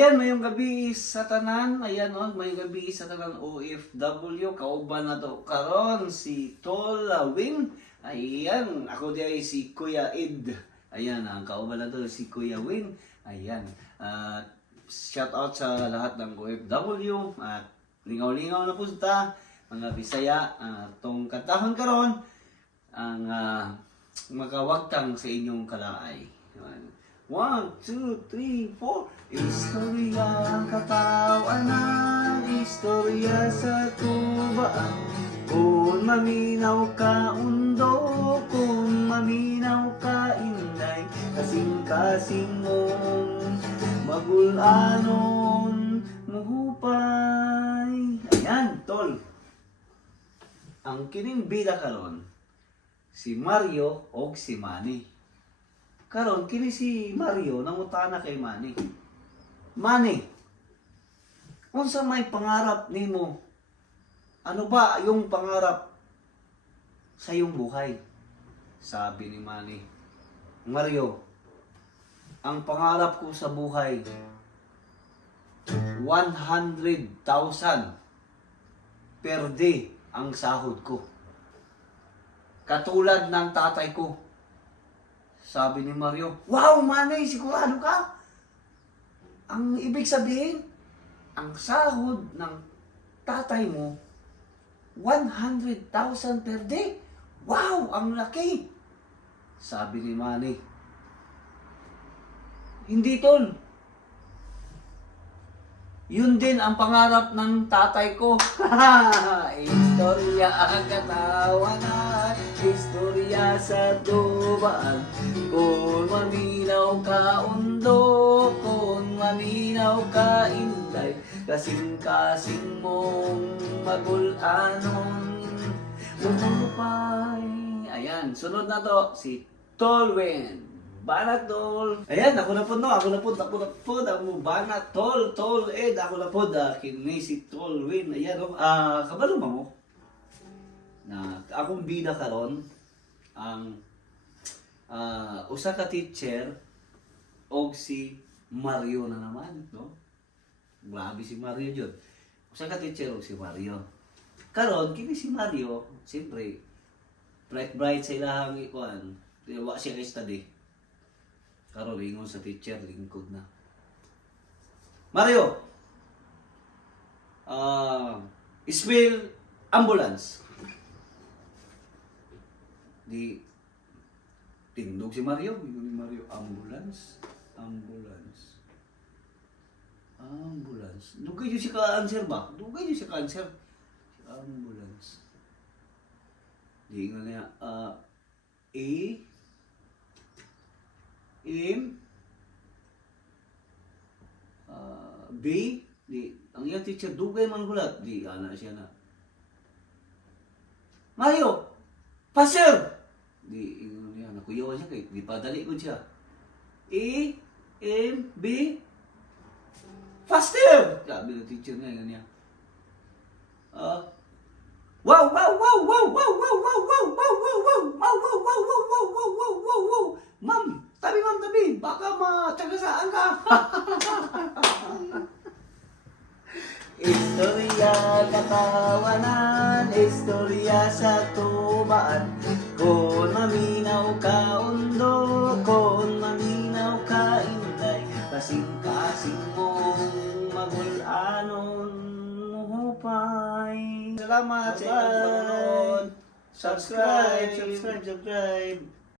Ayan, mayong gabi sa tanan. Ayan, mayong gabi sa tanan OFW. Kauban na to karon si Tol Win. Ayan, ako di ay si Kuya Ed. Ayan, ang kauban na to si Kuya Win. Ayan, shout out sa lahat ng OFW. At lingaw-lingaw na po ta, mga Bisaya. Tong katahon karon ang makawagtang sa inyong kalaay. 1, 2, 3, 4. Istorya ang katawanan, istorya sa tubaan. Kung maminaw ka undo, kung maminaw ka inday, kasing-kasing mong magulanon muhupay. Ayan, Tol. Ang kining bida karon, si Mario o si Manny. Karon kini si Mario nangutana kay Manny. Manny, unsa may pangarap nimo? Ano ba yung pangarap sa iyong buhay? Sabi ni Manny, Mario, ang pangarap ko sa buhay 100,000 per day ang sahod ko. Katulad ng tatay ko. Sabi ni Mario, wow, Manny, sigurado ka? Ang ibig sabihin, ang sahod ng tatay mo, 100,000 per day. Wow, ang laki. Sabi ni Manny, hindi, Tol. Yun din ang pangarap ng tatay ko. Istorya ang katawanan, istorya sa tubaan. Kung maminaw ka undo, kung maminaw ka inday, kasing-kasing mong magulanon muhupay. Ayan, sunod na to, si Tol Win. Banat Tol. Ayan, ako na po, ang banat Tol Ed, ako na po, kini si Tol Win. Ayan, kabalo mo na akong bida karon ang usa ka teacher og si Mario na naman, no? Grabe si Mario jud. Usa ka teacher og si Mario. Karon kini si Mario, siyempre bright sa ilahang ikuan. Wa siya kay study. Karon lingon sa teacher, lingkod na. Mario, smell ambulance. Di tindog si Mario, ni Mario, ambulance. Dugay yun si ka-answer ba? Dugay yun si ka-answer. Ambulance. Di nga niya, B, di, ang iyang teacher, dugay man gulat. Di, ana siya na. Mario, faster! Di, yan, nakuyawan siya kay, di padali ko siya. B, faster! Sabi ng teacher niya, ganyan. Wow! Ma'am, tabi, baka matsagasaan ka. Istorya katawanan, istorya sa tubaan. Kung maminaw ka undo, kung maminaw ka inday, kasing-kasing mong magulanon muhupay. Salamat sa inyong panonood. Subscribe.